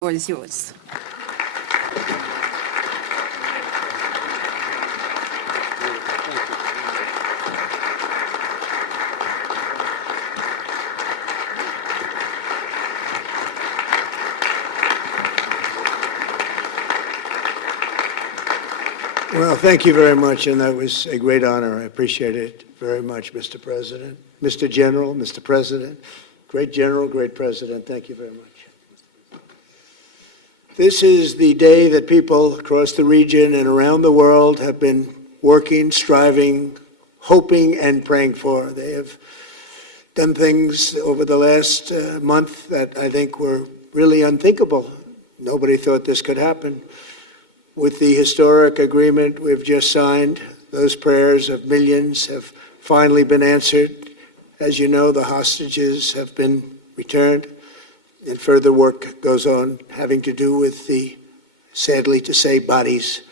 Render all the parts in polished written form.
floor is yours. Well, thank you very much, and that was a great honor. I appreciate it very much, Mr. President. Mr. General, Mr. President, great General, great President, thank you very much. This is the day that people across the region and around the world have been working, striving, hoping, and praying for. They have done things over the last month that I think were really unthinkable. Nobody thought this could happen. With the historic agreement we've just signed, those prayers of millions have finally been answered. As you know, the hostages have been returned, and further work goes on having to do with the, sadly to say, bodies.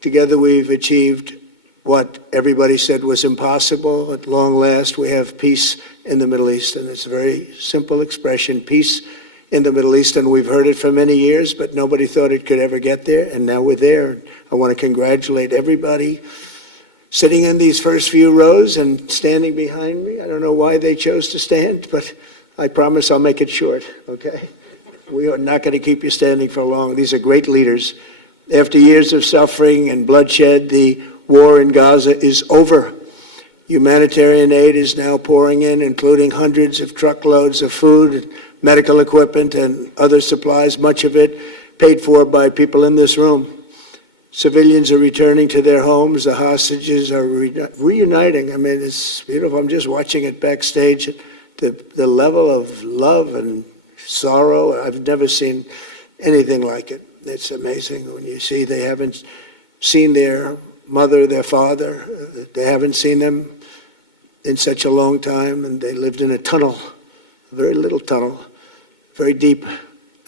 Together we've achieved what everybody said was impossible. At long last, we have peace in the Middle East, and it's a very simple expression, peace in the Middle East, and we've heard it for many years, but nobody thought it could ever get there, and now we're there. I want to congratulate everybody sitting in these first few rows and standing behind me. I don't know why they chose to stand, but I promise I'll make it short, okay? We are not going to keep you standing for long. These are great leaders. After years of suffering and bloodshed, the war in Gaza is over. Humanitarian aid is now pouring in, including hundreds of truckloads of food, medical equipment, and other supplies, much of it paid for by people in this room. Civilians are returning to their homes. The hostages are reuniting. I mean, it's beautiful. I'm just watching it backstage. The level of love and sorrow, I've never seen anything like it. It's amazing when you see they haven't seen their mother, their father. They haven't seen them in such a long time, and they lived in a tunnel, a very little tunnel, very deep.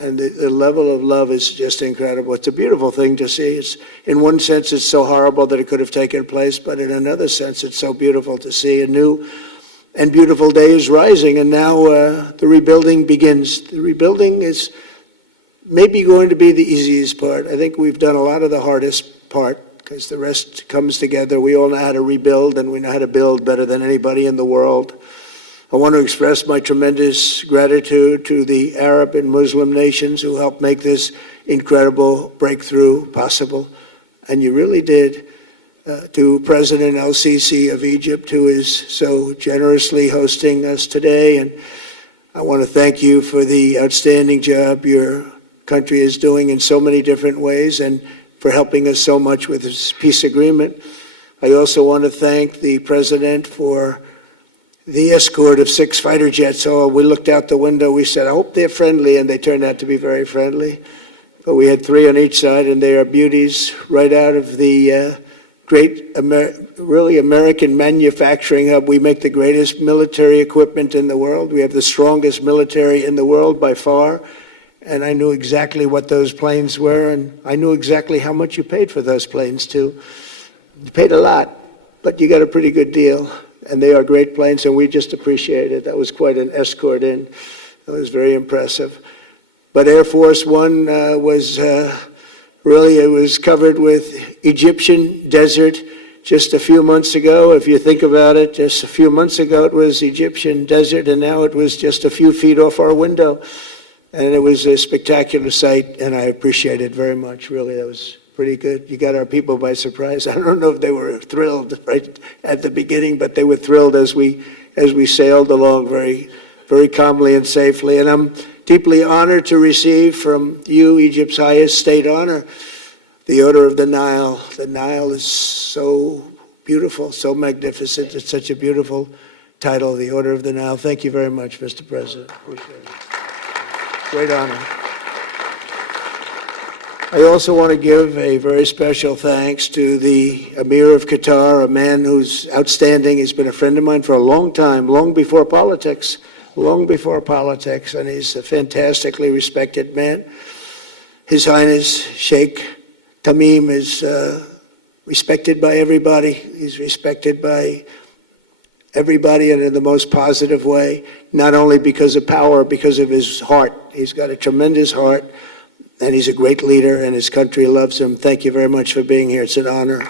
And the level of love is just incredible. It's a beautiful thing to see. It's, in one sense, it's so horrible that it could have taken place, but in another sense, it's so beautiful to see a new and beautiful day is rising, and now the rebuilding begins. The rebuilding is maybe going to be the easiest part. I think we've done a lot of the hardest part because the rest comes together. We all know how to rebuild, and we know how to build better than anybody in the world. I want to express my tremendous gratitude to the Arab and Muslim nations who helped make this incredible breakthrough possible, and you really did. To President El-Sisi of Egypt, who is so generously hosting us today. And I want to thank you for the outstanding job your country is doing in so many different ways and for helping us so much with this peace agreement. I also want to thank the President for the escort of 6 fighter jets. Oh, we looked out the window, we said, I hope they're friendly, and they turned out to be very friendly. But we had 3 on each side, and they are beauties right out of the great, really American manufacturing hub. We make the greatest military equipment in the world. We have the strongest military in the world by far. And I knew exactly what those planes were, and I knew exactly how much you paid for those planes too. You paid a lot, but you got a pretty good deal. And they are great planes, and we just appreciate it. That was quite an escort in. It was very impressive. But Air Force One was really, it was covered with Egyptian desert just a few months ago. If you think about it, just a few months ago it was Egyptian desert, and now it was just a few feet off our window. And it was a spectacular sight, and I appreciate it very much. Really, that was pretty good. You got our people by surprise. I don't know if they were thrilled right at the beginning, but they were thrilled as we sailed along very, very calmly and safely. And I'm deeply honored to receive from you, Egypt's highest state honor, the Order of the Nile. The Nile is so beautiful, so magnificent. It's such a beautiful title, the Order of the Nile. Thank you very much, Mr. President. Appreciate it. Great honor. I also want to give a very special thanks to the Emir of Qatar, a man who's outstanding. He's been a friend of mine for a long time, long before politics, and he's a fantastically respected man. His Highness Sheikh Tamim is respected by everybody. He's respected by everybody and in the most positive way, not only because of power, because of his heart. He's got a tremendous heart, and he's a great leader, and his country loves him. Thank you very much for being here. It's an honor.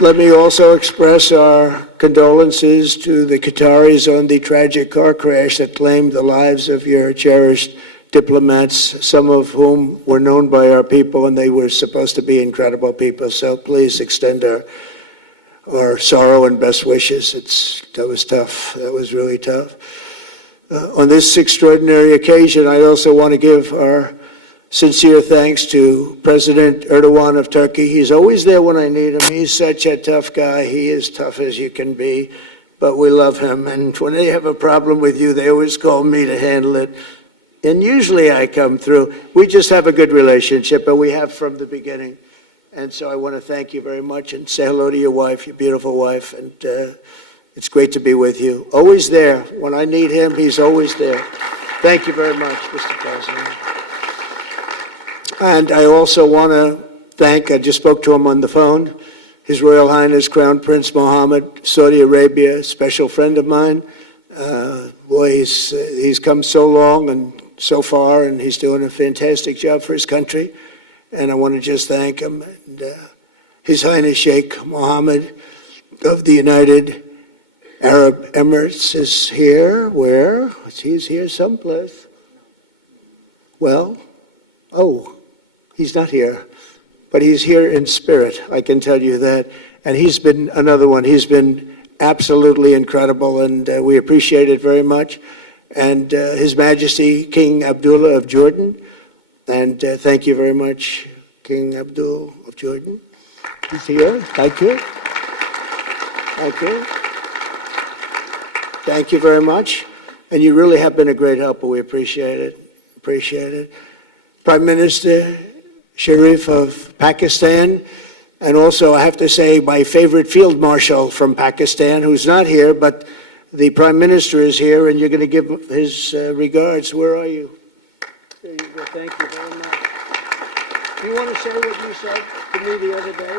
Let me also express our condolences to the Qataris on the tragic car crash that claimed the lives of your cherished diplomats, some of whom were known by our people, and they were supposed to be incredible people. So please extend our sorrow and best wishes. That was tough. That was really tough. On this extraordinary occasion, I also want to give our sincere thanks to President Erdogan of Turkey. He's always there when I need him. He's such a tough guy. He is tough as you can be, but we love him. And when they have a problem with you, they always call me to handle it. And usually I come through. We just have a good relationship, and we have from the beginning. And so I want to thank you very much and say hello to your wife, your beautiful wife. And it's great to be with you. Always there. When I need him, he's always there. Thank you very much, Mr. President. And I also want to thank, I just spoke to him on the phone, His Royal Highness Crown Prince Mohammed, Saudi Arabia, a special friend of mine. He's come so long and so far, and he's doing a fantastic job for his country. And I want to just thank him. And, His Highness Sheikh Mohammed of the United Arab Emirates is here. Where? He's here someplace. Well, he's not here, but he's here in spirit, I can tell you that. And he's been another one. He's been absolutely incredible, and we appreciate it very much. And His Majesty King Abdullah of Jordan, and thank you very much, King Abdul of Jordan. He's here. Thank you. Thank you. Thank you very much. And you really have been a great helper. We appreciate it. Appreciate it. Prime Minister Sharif of Pakistan, and also I have to say my favorite field marshal from Pakistan, who's not here, but the Prime Minister is here, and you're going to give his regards. Where are you? There you go. Thank you very much. Do you want to say what you said to me the other day?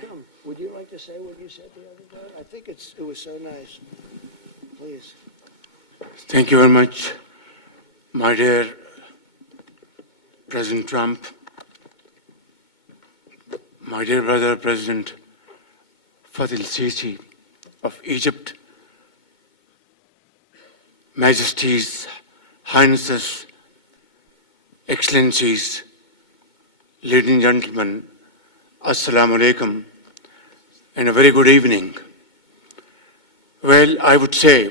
Come, would you like to say what you said the other day? I think it was so nice. Please. Thank you very much, my dear President Trump, my dear brother President Fatil Sisi of Egypt, Majesties, Highnesses, Excellencies, ladies and gentlemen, Assalamu alaikum, and a very good evening. Well, I would say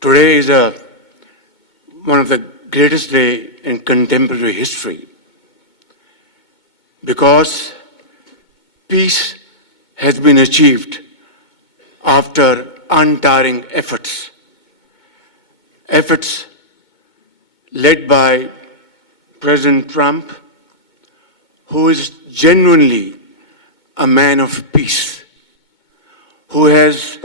today is one of the greatest day in contemporary history, because peace has been achieved after untiring efforts led by President Trump, who is genuinely a man of peace, who has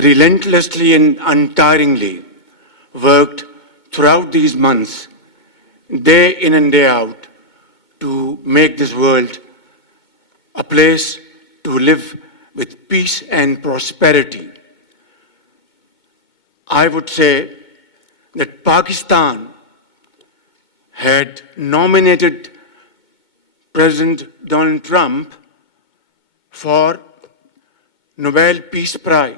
relentlessly and untiringly worked throughout these months, day in and day out, to make this world a place to live with peace and prosperity. I would say that Pakistan had nominated President Donald Trump for Nobel Peace Prize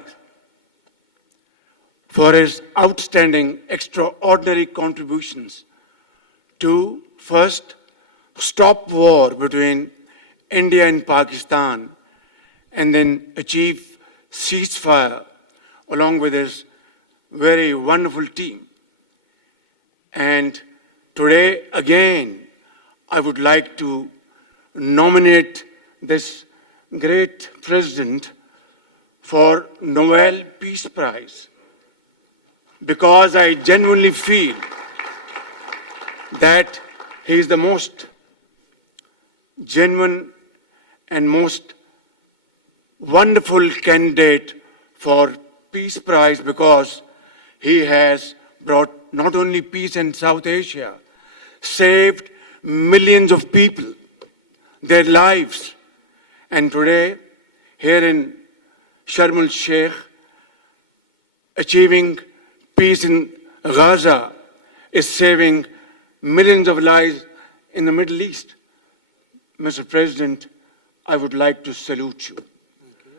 for his outstanding, extraordinary contributions to first stop war between India and Pakistan, and then achieve ceasefire along with his very wonderful team. And today, again, I would like to nominate this great president for Nobel Peace Prize, because I genuinely feel that he is the most genuine and most wonderful candidate for Peace Prize, because he has brought not only peace in South Asia, saved millions of people, their lives. And today, here in Sharm el-Sheikh, achieving peace in Gaza is saving millions of lives in the Middle East. Mr. President, I would like to salute you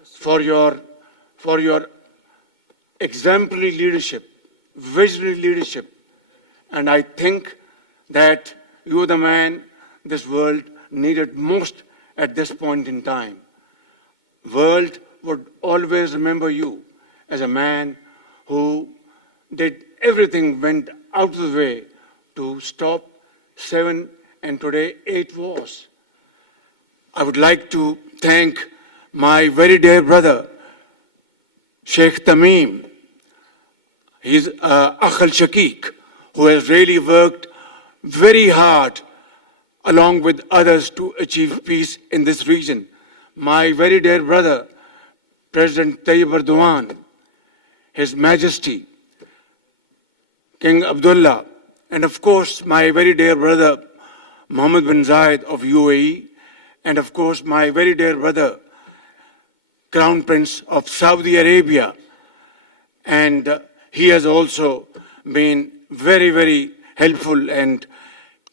for your exemplary leadership, visionary leadership. And I think that you are the man this world needed most at this point in time. World would always remember you as a man who did everything, went out of the way to stop 7 and today 8 wars. I would like to thank my very dear brother, Sheikh Tamim. He's Akh al-Shaqiq, who has really worked very hard along with others to achieve peace in this region. My very dear brother, President Tayyip Erdogan, His Majesty, King Abdullah, and of course my very dear brother, Mohammed bin Zayed of UAE, and of course my very dear brother, Crown Prince of Saudi Arabia. And he has also been very, very helpful and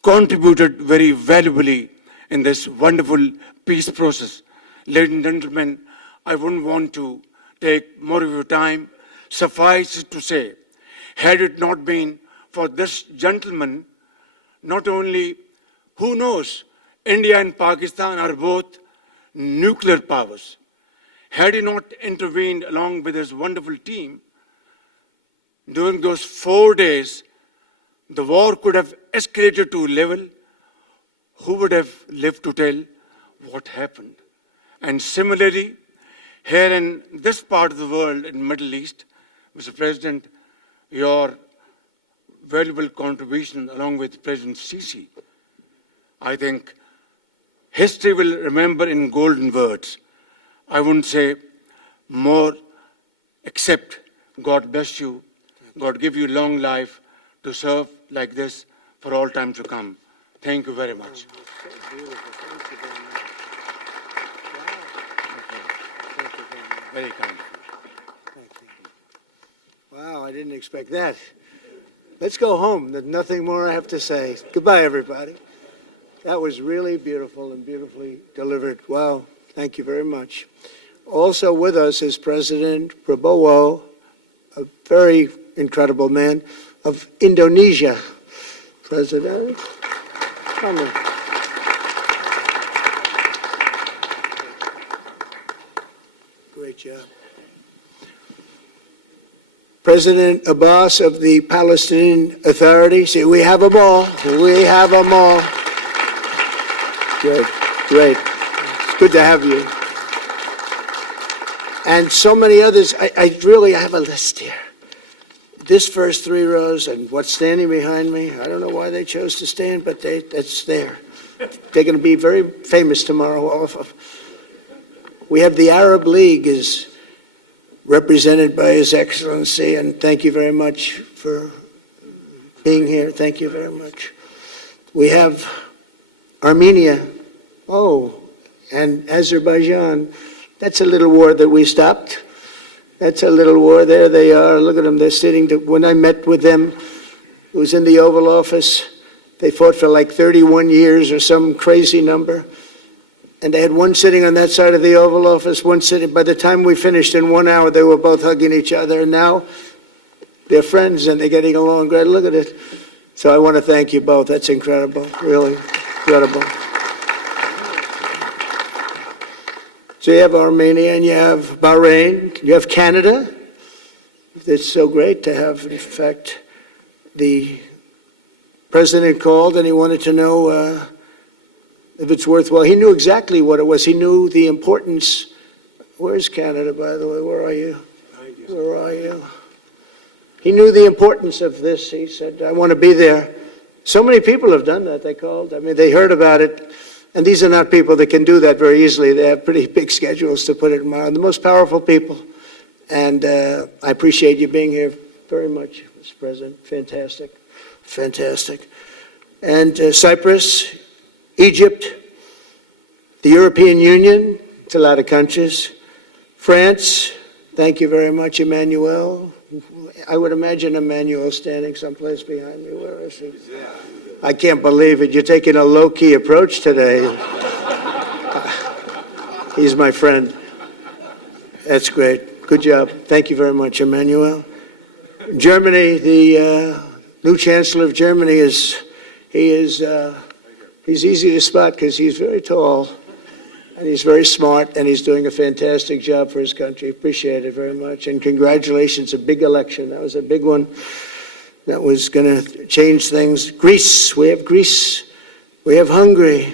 contributed very valuably in this wonderful peace process. Ladies and gentlemen, I wouldn't want to take more of your time. Suffice it to say, had it not been for this gentleman, not only, who knows, India and Pakistan are both nuclear powers. Had he not intervened along with his wonderful team, during those 4 days, the war could have escalated to a level, who would have lived to tell what happened? And similarly, here in this part of the world, in the Middle East, Mr. President, your valuable contribution along with President Sisi, I think history will remember in golden words. I wouldn't say more, except God bless you, God give you long life to serve like this for all time to come. Thank you very much. Very kind. Wow, I didn't expect that. Let's go home. There's nothing more I have to say. Goodbye, everybody. That was really beautiful and beautifully delivered. Wow, thank you very much. Also with us is President Prabowo, a very incredible man of Indonesia. President, come in. Great job. President Abbas of the Palestinian Authority. See, we have them all. We have them all. Good, great. It's good to have you. And so many others. I really have a list here. This first 3 rows and what's standing behind me, I don't know why they chose to stand, but that's there. They're going to be very famous tomorrow, all of them. We have the Arab League is represented by His Excellency, and thank you very much for being here. Thank you very much. We have Armenia, and Azerbaijan. That's a little war that we stopped. That's a little war. There they are. Look at them. They're sitting. When I met with them, it was in the Oval Office. They fought for like 31 years or some crazy number. And they had one sitting on that side of the Oval Office, one sitting. By the time we finished in 1 hour, they were both hugging each other. And now they're friends and they're getting along great. Look at it. So I want to thank you both. That's incredible. Really incredible. So you have Armenia and you have Bahrain, you have Canada. It's so great to have, in fact, the president called and he wanted to know if it's worthwhile. He knew exactly what it was. He knew the importance. Where's Canada, by the way? Where are you? Where are you? He knew the importance of this. He said, I want to be there. So many people have done that, they called. I mean, they heard about it. And these are not people that can do that very easily. They have pretty big schedules to put it in. The most powerful people. And I appreciate you being here very much, Mr. President. Fantastic. Fantastic. And Cyprus, Egypt, The European Union, it's a lot of countries. France, thank you very much, Emmanuel. I would imagine Emmanuel standing someplace behind me. Where is he? I can't believe it. You're taking a low-key approach today. He's my friend. That's great. Good job. Thank you very much, Emmanuel. Germany, the new Chancellor of Germany he's easy to spot because he's very tall and he's very smart and he's doing a fantastic job for his country. Appreciate it very much. And congratulations, a big election. That was a big one. That was going to change things. Greece, we have Greece. We have Hungary.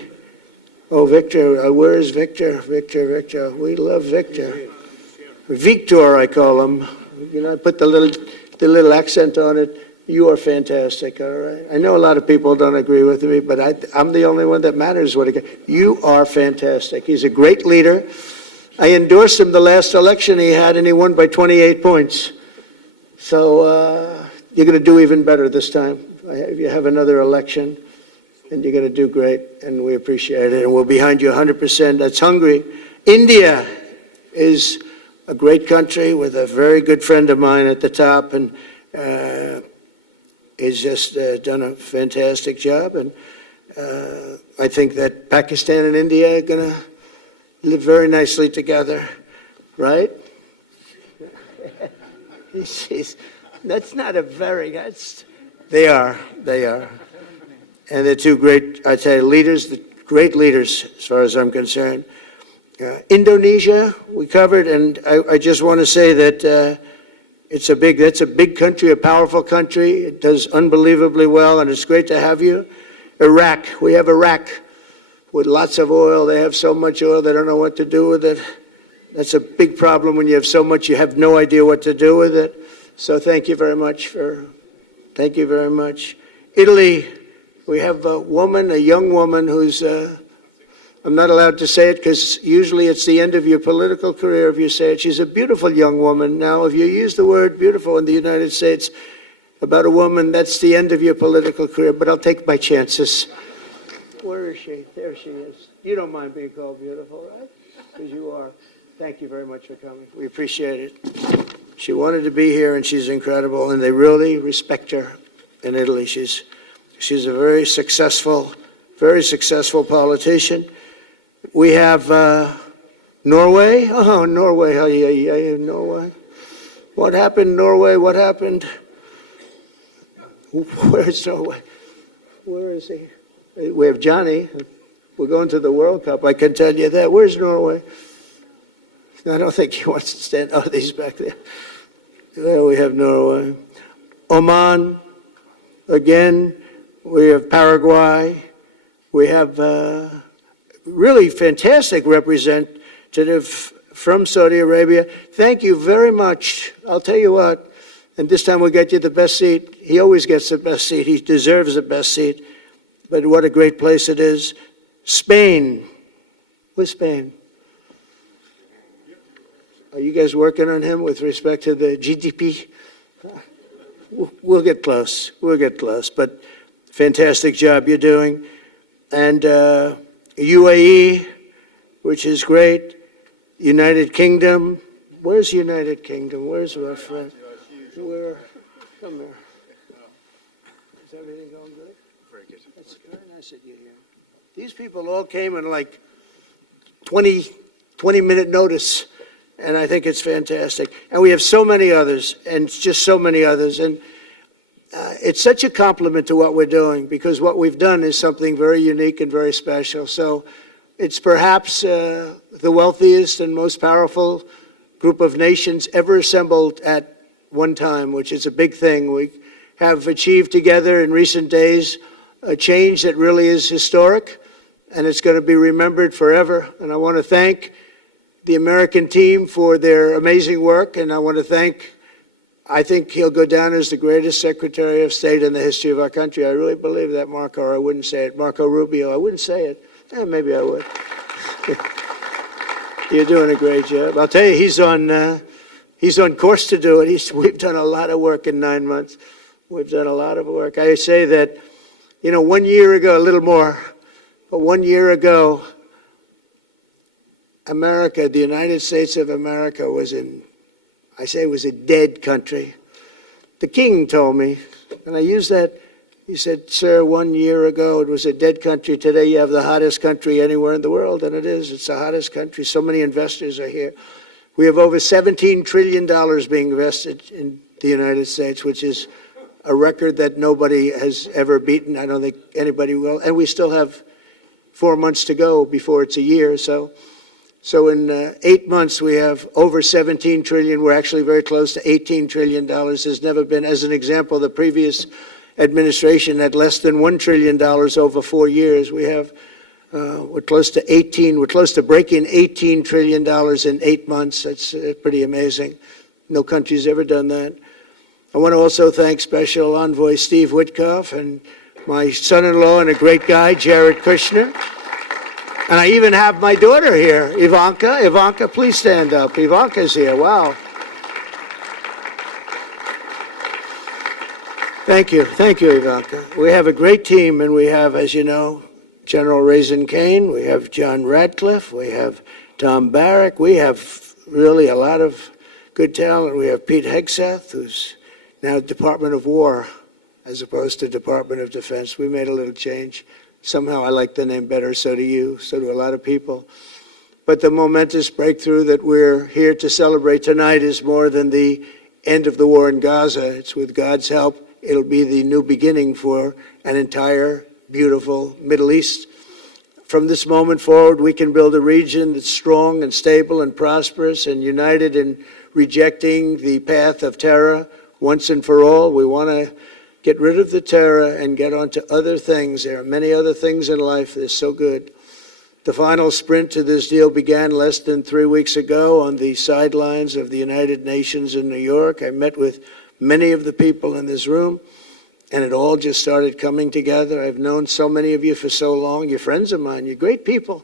Oh, Victor, where is Victor? Victor. We love Victor. Victor, I call him. You know, I put the little accent on it. You are fantastic, all right? I know a lot of people don't agree with me, but I'm the only one that matters. You are fantastic. He's a great leader. I endorsed him the last election he had, and he won by 28 points. So you're going to do even better this time. You have another election, and you're going to do great, and we appreciate it, and we're behind you 100%. That's Hungary. India is a great country with a very good friend of mine at the top, and he's just done a fantastic job. And I think that Pakistan and India are going to live very nicely together, right? That's not a very, they are. And they're two great, I'd say, leaders, great leaders as far as I'm concerned. Indonesia, we covered, and I just want to say that that's a big country, a powerful country. It does unbelievably well, and it's great to have you. Iraq, we have Iraq with lots of oil. They have so much oil, they don't know what to do with it. That's a big problem when you have so much, you have no idea what to do with it. So thank you very much. Italy, we have a young woman who's, I'm not allowed to say it because usually it's the end of your political career if you say it. She's a beautiful young woman. Now, if you use the word beautiful in the United States about a woman, that's the end of your political career, but I'll take my chances. Where is she? There she is. You don't mind being called beautiful, right? Because you are. Thank you very much for coming. We appreciate it. She wanted to be here, and she's incredible, and they really respect her in Italy. She's a very successful politician. We have Norway. Oh, Norway. Norway. What happened, Norway? What happened? Where's Norway? Where is he? We have Johnny. We're going to the World Cup. I can tell you that. Where's Norway? I don't think he wants to stand. Oh, he's back there. There we have Norway. Oman. Again, we have Paraguay. We have really fantastic representative from Saudi Arabia. Thank you very much. I'll tell you what, and this time we'll get you the best seat. He always gets the best seat. He deserves the best seat. But what a great place it is. Spain. Where's Spain? Are you guys working on him with respect to the GDP? We'll get close. But fantastic job you're doing. And UAE, which is great. United Kingdom. Where's United Kingdom? Where's my friend? Come here. Is everything going good? Very good. It's very nice that you're here. These people all came in like 20-minute notice. And I think it's fantastic. And we have so many others, and just so many others. And it's such a compliment to what we're doing, because what we've done is something very unique and very special. So it's perhaps the wealthiest and most powerful group of nations ever assembled at one time, which is a big thing. We have achieved together in recent days a change that really is historic, and it's going to be remembered forever. And I want to thank the American team for their amazing work, and I want to thank, I think he'll go down as the greatest Secretary of State in the history of our country. I really believe that, Marco, or I wouldn't say it. Marco Rubio, I wouldn't say it. Maybe I would. You're doing a great job. I'll tell you, he's on course to do it. We've done a lot of work in 9 months. We've done a lot of work. I say that, 1 year ago, a little more, but 1 year ago, America, the United States of America was a dead country. The king told me, and I use that, he said, sir, 1 year ago it was a dead country. Today you have the hottest country anywhere in the world, and it is. It's the hottest country. So many investors are here. We have over $17 trillion being invested in the United States, which is a record that nobody has ever beaten. I don't think anybody will. And we still have 4 months to go before it's a year. So in 8 months, we have over 17 trillion. We're actually very close to $18 trillion. There's never been, as an example, the previous administration had less than $1 trillion over 4 years. We have, we're close to breaking $18 trillion in 8 months. That's pretty amazing. No country's ever done that. I want to also thank Special Envoy Steve Witkoff and my son-in-law and a great guy, Jared Kushner. And I even have my daughter here, Ivanka. Ivanka, please stand up. Ivanka's here. Wow. Thank you. Thank you, Ivanka. We have a great team, and we have, as you know, General Raisin Kane. We have John Radcliffe. We have Tom Barrack. We have really a lot of good talent. We have Pete Hegseth, who's now Department of War as opposed to Department of Defense. We made a little change. Somehow I like the name better, so do you, so do a lot of people. But the momentous breakthrough that we're here to celebrate tonight is more than the end of the war in Gaza. It's with God's help, it'll be the new beginning for an entire beautiful Middle East. From this moment forward, we can build a region that's strong and stable and prosperous and united in rejecting the path of terror once and for all. We want to get rid of the terror and get on to other things. There are many other things in life that are so good. The final sprint to this deal began less than 3 weeks ago on the sidelines of the United Nations in New York. I met with many of the people in this room, and it all just started coming together. I've known so many of you for so long. You're friends of mine. You're great people.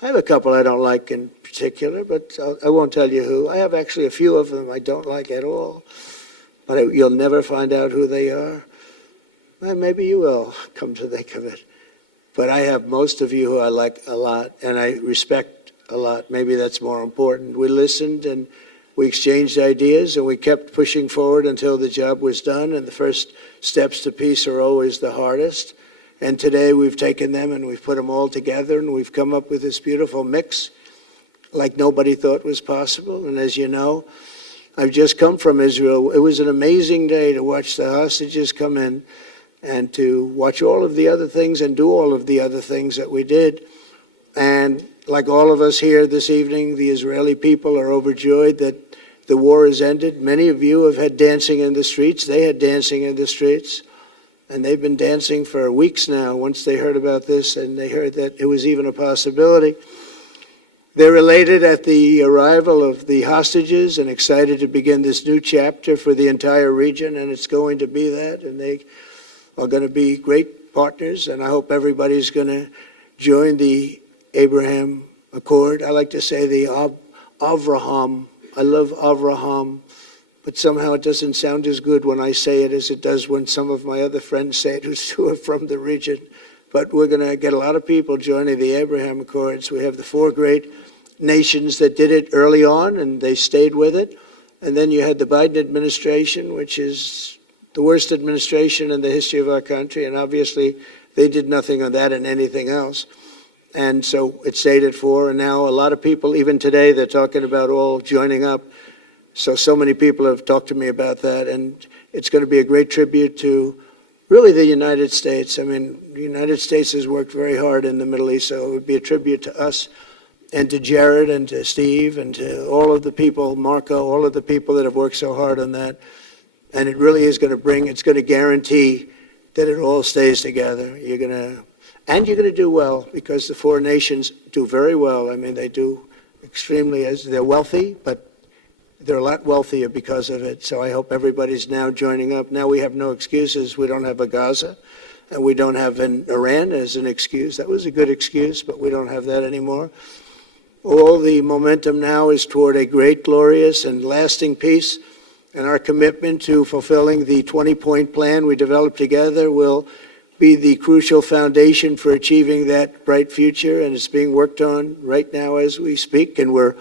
I have a couple I don't like in particular, but I won't tell you who. I have actually a few of them I don't like at all, but you'll never find out who they are. Well, maybe you will, come to think of it. But I have most of you who I like a lot and I respect a lot. Maybe that's more important. We listened and we exchanged ideas and we kept pushing forward until the job was done. And the first steps to peace are always the hardest. And today we've taken them and we've put them all together and we've come up with this beautiful mix like nobody thought was possible. And as you know, I've just come from Israel. It was an amazing day to watch the hostages come in and to watch all of the other things and do all of the other things that we did. And like all of us here this evening, the Israeli people are overjoyed that the war has ended. Many of you have had dancing in the streets. They had dancing in the streets. And they've been dancing for weeks now once they heard about this and they heard that it was even a possibility. They're elated at the arrival of the hostages and excited to begin this new chapter for the entire region, and it's going to be that. And they are going to be great partners, and I hope everybody's going to join the Abraham Accord. I like to say the Avraham. I love Avraham, but somehow it doesn't sound as good when I say it as it does when some of my other friends say it who are from the region. But we're going to get a lot of people joining the Abraham Accords. We have the 4 great nations that did it early on, and they stayed with it. And then you had the Biden administration, which is the worst administration in the history of our country, and obviously they did nothing on that and anything else. And so it stayed at 4, and now a lot of people, even today, they're talking about all joining up. So many people have talked to me about that, and it's going to be a great tribute to really the United States. I mean, the United States has worked very hard in the Middle East, so it would be a tribute to us and to Jared and to Steve and to all of the people, Marco, all of the people that have worked so hard on that. And it really is going to it's going to guarantee that it all stays together. You're going to do well because the 4 nations do very well. I mean, they do extremely, as they're wealthy, but they're a lot wealthier because of it. So I hope everybody's now joining up. Now we have no excuses. We don't have a Gaza, and we don't have an Iran as an excuse. That was a good excuse, but we don't have that anymore. All the momentum now is toward a great, glorious, and lasting peace. And our commitment to fulfilling the 20-point plan we developed together will be the crucial foundation for achieving that bright future, and it's being worked on right now as we speak, and we're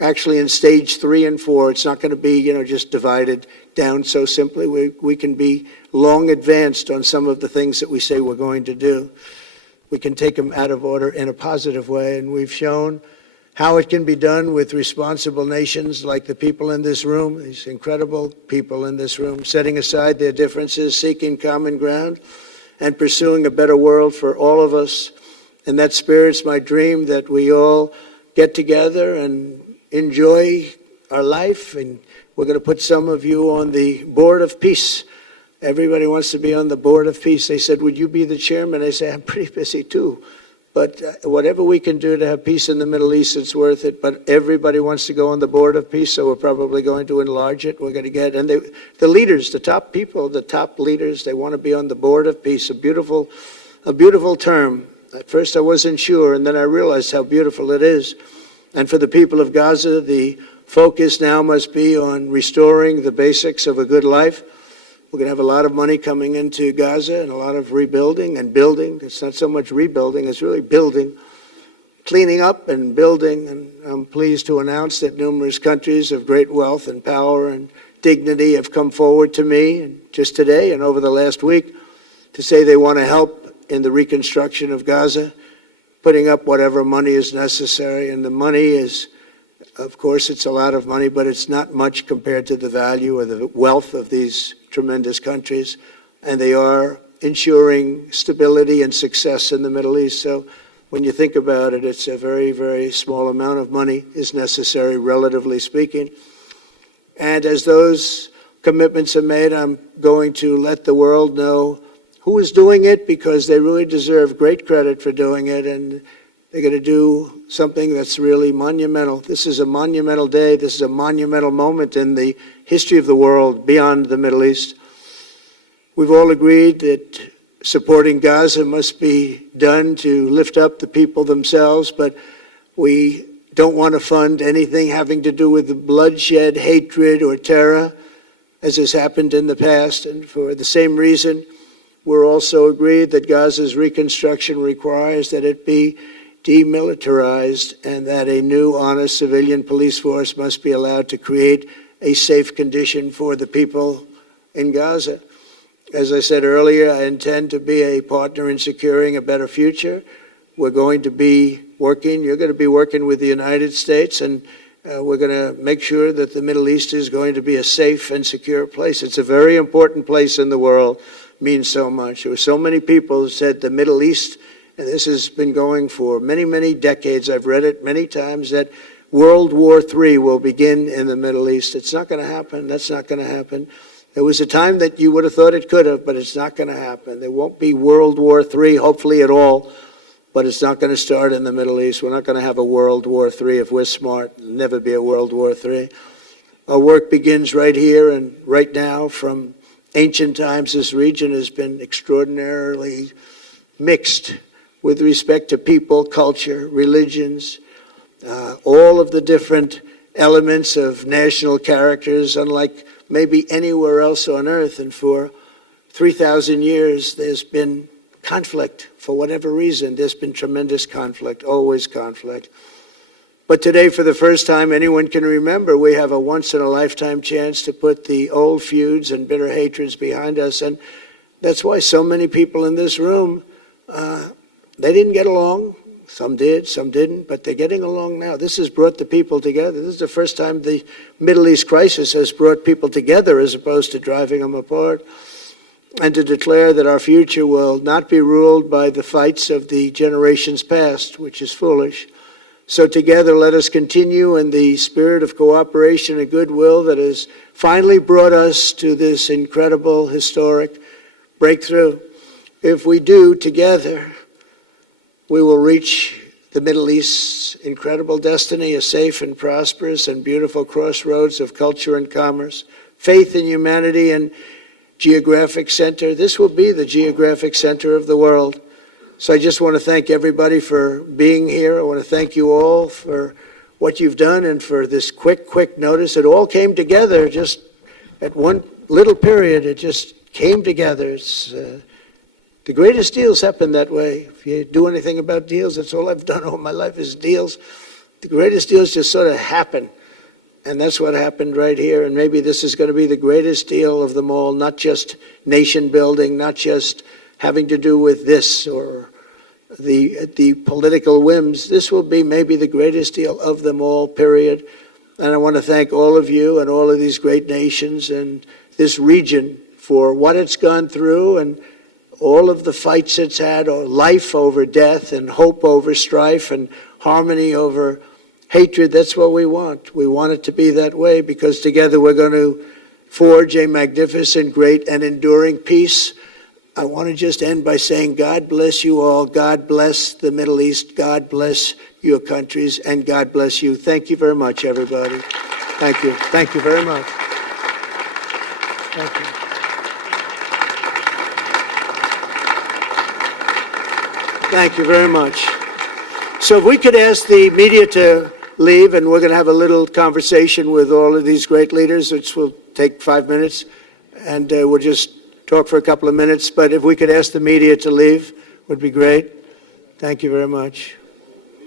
actually in stage 3 and 4. It's not going to be, just divided down so simply. We can be long advanced on some of the things that we say we're going to do. We can take them out of order in a positive way, and we've shown how it can be done with responsible nations like the people in this room, these incredible people in this room, setting aside their differences, seeking common ground, and pursuing a better world for all of us. In that spirit, it's my dream that we all get together and enjoy our life, and we're going to put some of you on the Board of Peace. Everybody wants to be on the Board of Peace. They said, would you be the chairman? I say, I'm pretty busy too. But whatever we can do to have peace in the Middle East, it's worth it. But everybody wants to go on the Board of Peace, so we're probably going to enlarge it. We're going to get, and the leaders, the top people, the top leaders, they want to be on the Board of Peace. A beautiful term. At first I wasn't sure, and then I realized how beautiful it is. And for the people of Gaza, the focus now must be on restoring the basics of a good life. We're going to have a lot of money coming into Gaza and a lot of rebuilding and building. It's not so much rebuilding, it's really building, cleaning up and building. And I'm pleased to announce that numerous countries of great wealth and power and dignity have come forward to me, and just today and over the last week, to say they want to help in the reconstruction of Gaza, putting up whatever money is necessary. And the money is, of course, it's a lot of money, but it's not much compared to the value or the wealth of these tremendous countries, and they are ensuring stability and success in the Middle East. So when you think about it, it's a very, very small amount of money is necessary, relatively speaking. And as those commitments are made, I'm going to let the world know who is doing it, because they really deserve great credit for doing it, and they're going to do something that's really monumental. This is a monumental day. This is a monumental moment in the history of the world beyond the Middle East. We've all agreed that supporting Gaza must be done to lift up the people themselves, but we don't want to fund anything having to do with bloodshed, hatred, or terror, as has happened in the past. And for the same reason, we're also agreed that Gaza's reconstruction requires that it be demilitarized, and that a new, honest civilian police force must be allowed to create a safe condition for the people in Gaza. As I said earlier, I intend to be a partner in securing a better future. We're going to be working, you're going to be working with the United States, and we're going to make sure that the Middle East is going to be a safe and secure place. It's a very important place in the world, means so much. There were so many people who said the Middle East, and this has been going for many, many decades. I've read it many times, that World War III will begin in the Middle East. It's not going to happen. That's not going to happen. There was a time that you would have thought it could have, but it's not going to happen. There won't be World War III, hopefully at all, but it's not going to start in the Middle East. We're not going to have a World War III if we're smart. There'll never be a World War III. Our work begins right here and right now. From ancient times, this region has been extraordinarily mixed with respect to people, culture, religions, all of the different elements of national characters, unlike maybe anywhere else on earth. And for 3,000 years, there's been conflict. For whatever reason, there's been tremendous conflict, always conflict. But today, for the first time anyone can remember, we have a once-in-a-lifetime chance to put the old feuds and bitter hatreds behind us. And that's why so many people in this room, they didn't get along. Some did, some didn't, but they're getting along now. This has brought the people together. This is the first time the Middle East crisis has brought people together as opposed to driving them apart. And to declare that our future will not be ruled by the fights of the generations past, which is foolish. So together, let us continue in the spirit of cooperation and goodwill that has finally brought us to this incredible, historic breakthrough. If we do, together, we will reach the Middle East's incredible destiny, a safe and prosperous and beautiful crossroads of culture and commerce, faith in humanity and geographic center. This will be the geographic center of the world. So I just want to thank everybody for being here. I want to thank you all for what you've done and for this quick notice. It all came together just at one little period. It just came together. It's The greatest deals happen that way. If you do anything about deals, that's all I've done all my life is deals. The greatest deals just sort of happen. And that's what happened right here. And maybe this is going to be the greatest deal of them all, not just nation building, not just having to do with this or the political whims. This will be maybe the greatest deal of them all, period. And I want to thank all of you and all of these great nations and this region for what it's gone through and all of the fights it's had, or life over death and hope over strife and harmony over hatred. That's what we want. We want it to be that way because together we're going to forge a magnificent, great, and enduring peace. I want to just end by saying God bless you all. God bless the Middle East. God bless your countries, and God bless you. Thank you very much, everybody. Thank you. Thank you very much. Thank you. Thank you very much. So if we could ask the media to leave, and we're going to have a little conversation with all of these great leaders, which will take 5 minutes, and we'll just talk for a couple of minutes. But if we could ask the media to leave, would be great. Thank you very much.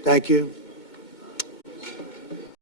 Thank you.